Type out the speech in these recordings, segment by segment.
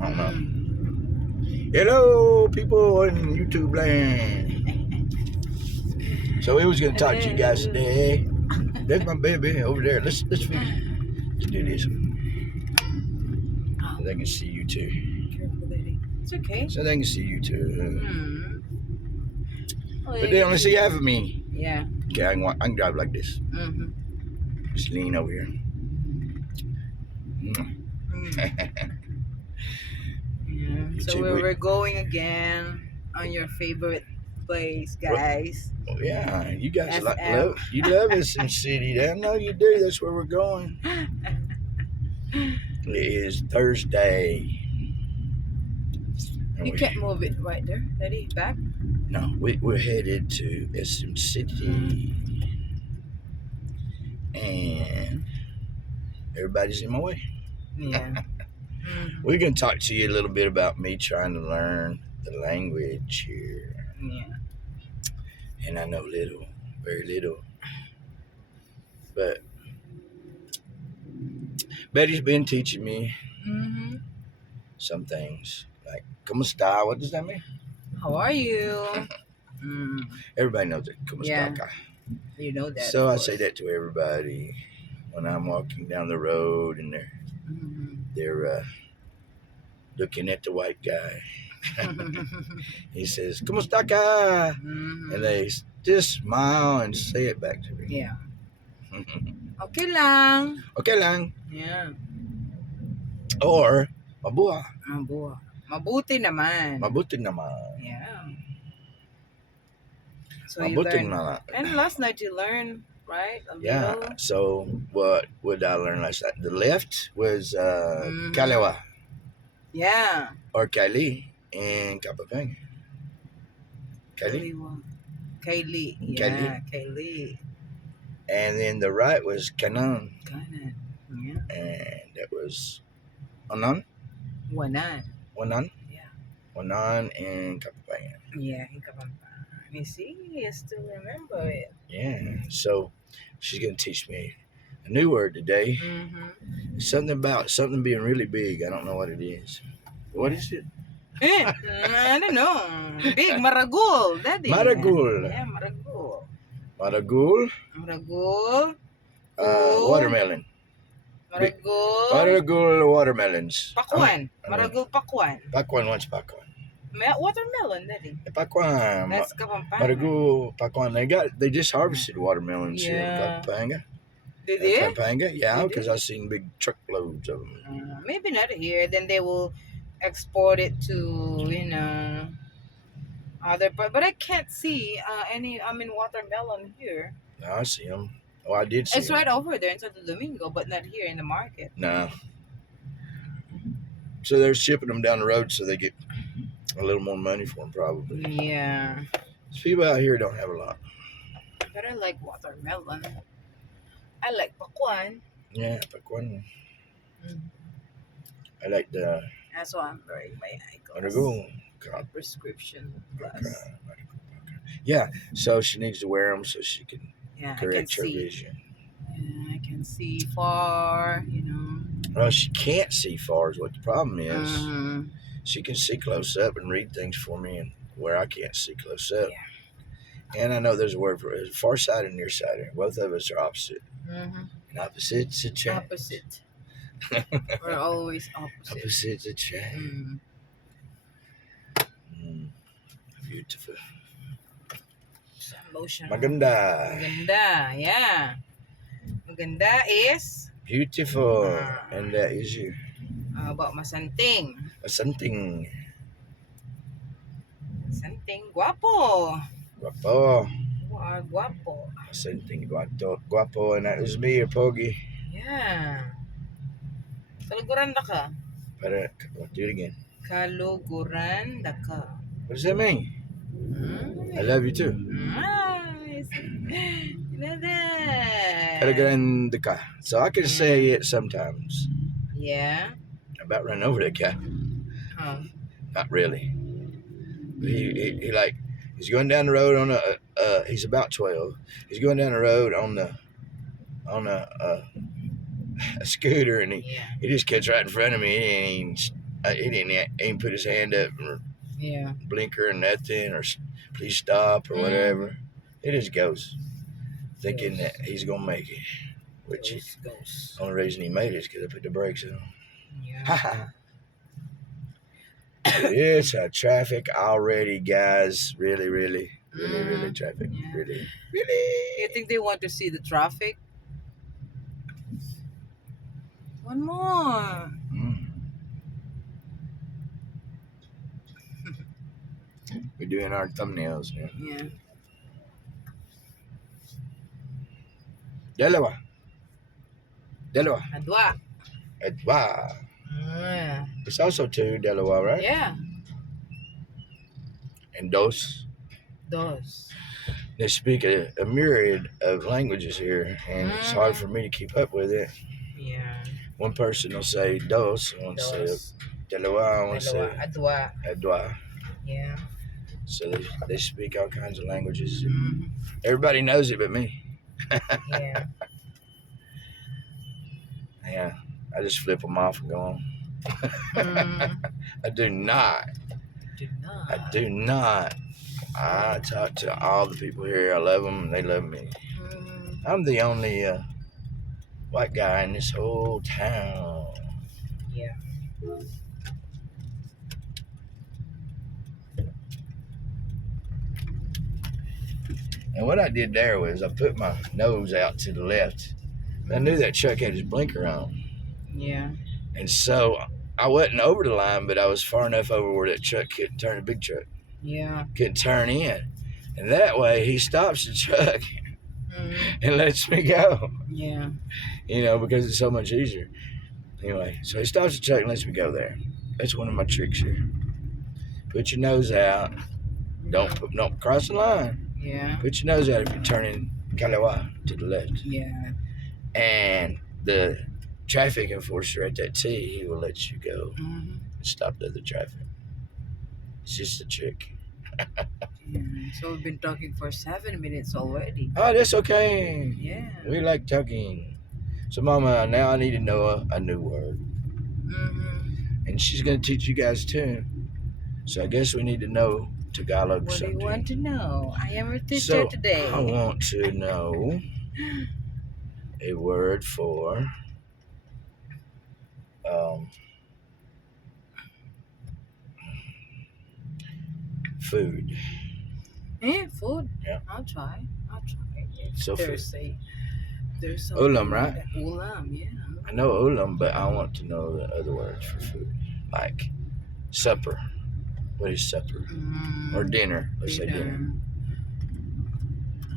I don't know. Hello, people in YouTube land. So we was gonna talk to you guys today. There's my baby over there. Let's do this. So they can see you too. Careful, Daddy. It's okay. So they can see you too. Oh, But they only see half of me. Yeah. Okay, I can drive like this. Just lean over here. Yeah. So we're going again on your favorite place, guys. Oh, yeah, you guys SM. love SM City. I know you do. That's where we're going. It is Thursday. You can't move it right there, Daddy. Back. No, we're headed to SM City, and everybody's in my way. Yeah. We're gonna talk to you a little bit about me trying to learn the language here. Yeah. And I know little, very little, but Betty's been teaching me some things like "Como está?" What does that mean? How are you? Everybody knows it. "Como está?" Yeah. You know that. So I say that to everybody when I'm walking down the road and they're looking at the white guy. He says, "Como está ka?" And they just smile and say it back to me. Yeah. Okay lang. Okay lang. Yeah. Or, mabuha. Mabuti naman. Mabuti naman. Yeah. So Mabuti you learned. naman. And last night you learned, right? Yeah. So what I learn last night? The left was Kaliwa. Yeah. Or Kali in Kapampangan. Kali. Kaylee. Yeah. Kaylee. And then the right was Kanan. Yeah. And that was Anan. Wanan. Yeah. Wanan in Kapampangan. Yeah, in Kapampangan. You see, you still remember it. Yeah. So she's gonna teach me a new word today. It's something being really big. I don't know what it is. What is it? I don't know. Big maragul, Daddy. Maragul. Yeah, maragul. Maragul. Watermelon. Maragul watermelons. Pakwan. Maragul pakwan. Pakwan, what's pakwan? Watermelon, Daddy. Pakwan. That's Kapampangan. Maragul pakwan. They just harvested watermelons here in Kapampangan. Did they? Kapampangan, yeah, because I've seen big truckloads of them. Maybe not here. Then they will export it to other part. But I can't see any. Watermelon here. No, I see them. Oh, I did see It's them. right over there in Santo Domingo, but not here in the market. No. So they're shipping them down the road so they get a little more money for them, probably. Yeah. People out here don't have a lot. But I like watermelon. I like pakwan. Yeah, pakwan. I like the. That's why I'm wearing my Maragul. Prescription glasses. Yeah, so she needs to wear them so she can correct her see. vision. Yeah, I can see far, Well, she can't see far is what the problem is. She can see close up and read things for me and where I can't see close up. Yeah. And I know there's a word for it. Far side and near side. Both of us are opposite. And opposites attract. Opposite. We're always opposite. Opposites attract. Beautiful. Emotional. Maganda. Yeah. Maganda is? Beautiful. And that is you. How about masanting? Masanting. Masanting. Guapo. Guapo. You are guapo. Masanting. Guapo. And that is me, a pogi. Yeah. Kaluguranda ka. Do it again. Kaluguranda ka. What does that mean? I love you too. Nice. You know that. Kaluguranda ka. So I can say it sometimes. Yeah. I'm about running over that guy. Not really. But he's going down the road on he's about 12. He's going down the road on a scooter, and he just gets right in front of me, and He didn't even put his hand up or blinker or nothing or please stop or whatever. He just goes, thinking that he's gonna make it. Which the only reason he made it is because I put the brakes on. Yeah. It's a traffic already, guys. Really traffic. Yeah. Really. You think they want to see the traffic? One more. We're doing our thumbnails now. Yeah. Dalawa. Adwa. Adwa. Yeah. It's also two, Dalawa, right? Yeah. And dos. They speak a myriad of languages here, and it's hard for me to keep up with it. Yeah. One person will say dos, one say Dalawa, one say Adwa. Yeah. So they speak all kinds of languages. Everybody knows it but me. Yeah. Yeah. I just flip them off and go on. I do not. I talk to all the people here. I love them, and they love me. I'm the only white guy in this whole town. Yeah. And what I did there was I put my nose out to the left. I knew that truck had his blinker on. Yeah. And so I wasn't over the line, but I was far enough over where that truck couldn't turn, a big truck. Yeah. Couldn't turn in. And that way he stops the truck and lets me go. Yeah. You know, because it's so much easier. Anyway, so he stops the truck and lets me go there. That's one of my tricks here. Put your nose out. Don't cross the line. Yeah. Put your nose out if you're turning Kalawa to the left. Yeah. And the traffic enforcer at that T, he will let you go and stop the other traffic. It's just a trick. So we've been talking for 7 minutes already. Oh, that's okay. Yeah. We like talking. So, Mama, now I need to know a new word. And she's going to teach you guys too. So I guess we need to know Tagalog What something. do you want to know? I am a teacher today. I want to know a word for food. Food? Yeah. I'll try. So there's some ulam, right? Ulam, yeah. I know ulam, but I want to know the other words for food. Like supper. What is supper? Or dinner. Let's say dinner.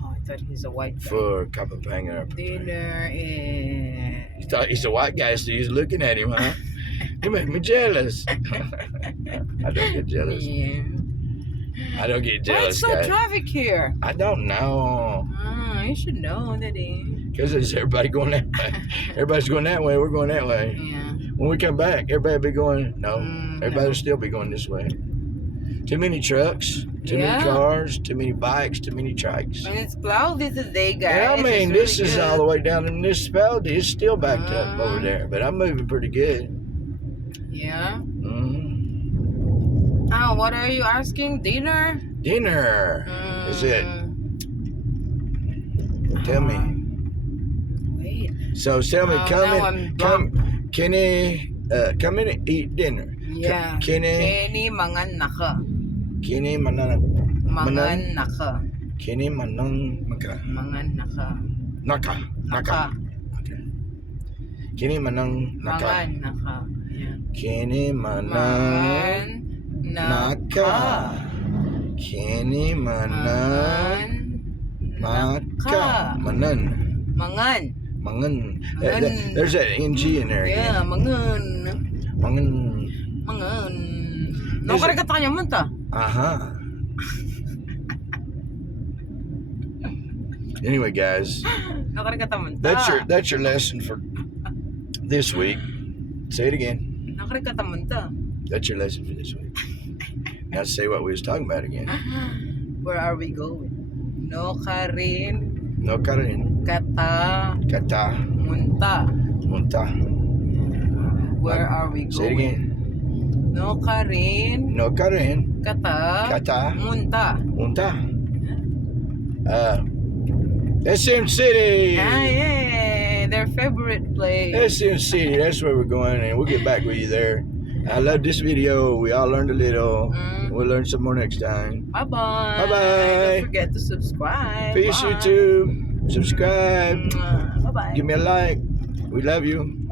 Oh, I thought he's a white guy. For Kapampangan. Dinner is... You thought he's a white guy, so you're looking at him, huh? You make me jealous. I don't get jealous. Yeah. I don't get jealous, Why it's so guys. traffic here? I don't know. You should know that. Because there's everybody going that way. Everybody's going that way. We're going that way. Yeah. When we come back, everybody will be going, no. Everybody will still be going this way. Too many trucks, too many cars, too many bikes, too many trikes. And it's cloudy today, guys. Yeah, I mean, this really is good. all the way down to the municipality. It's still backed up over there, but I'm moving pretty good. Yeah? Oh, what are you asking? Dinner? Dinner. Is it? Tell me. Wait. So tell me, come in and eat dinner. Yeah. Kini mangan naka. Kini manang Mangan naka. Kini manang maka. Mangan naka. Naka. Okay. Kini manang naka. Mangan naka. Yeah. Kini manang naka. Kini manang naka. Mangan. There's that NG in there. Yeah, mangan. Nakarikatanya mo ta? Anyway, guys, that's your lesson for this week. Say it again. That's your lesson for this week. Now say what we was talking about again. Where are we going? No karin. Kata. Munta. Munta. Where are we going? Say it again. No Karin. No Karen. Kata. Kata. Munta. Unta. SM City. Yeah, their favorite place. SM City, that's where we're going, and we'll get back with you there. I love this video. We all learned a little. We'll learn some more next time. Bye-bye. Bye-bye. Don't forget to subscribe. Peace, Bye. YouTube. Subscribe. Bye-bye. Give me a like. We love you.